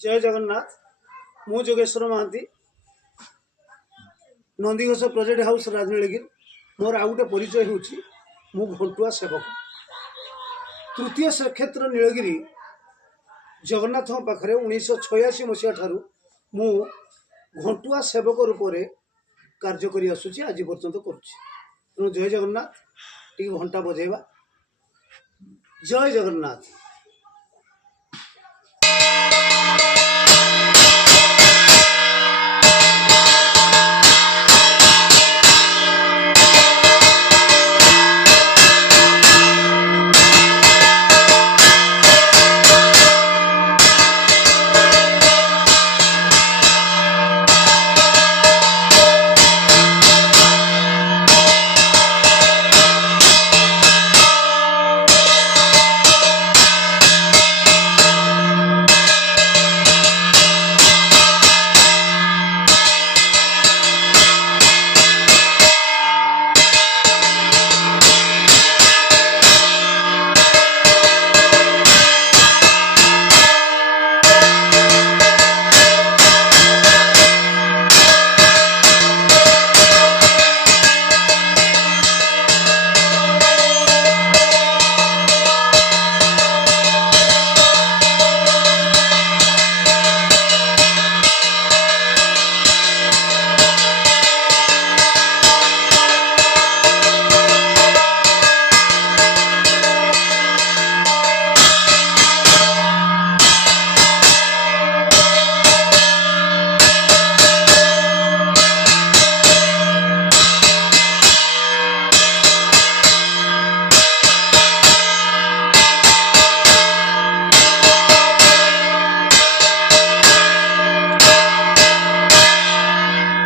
जय जगन्नाथ। मु Jogeshwar Mahanti Nandighosh project house राजनीलगिरी। मोर आउ गोटे परिचय हूँ घंटुआ सेवक। तृतीय श्रीक्षेत्र नीलगिरी जगन्नाथ पाखे 1986 मसीहा ठारू मु घंटुआ सेवक रूप में कार्य करी आसुची आज पर्यंत करुच्ची। जय जगन्नाथ। टी घंटा बजेबा। जय जगन्नाथ।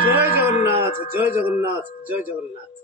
जय जगन्नाथ। जय जगन्नाथ। जय जगन्नाथ।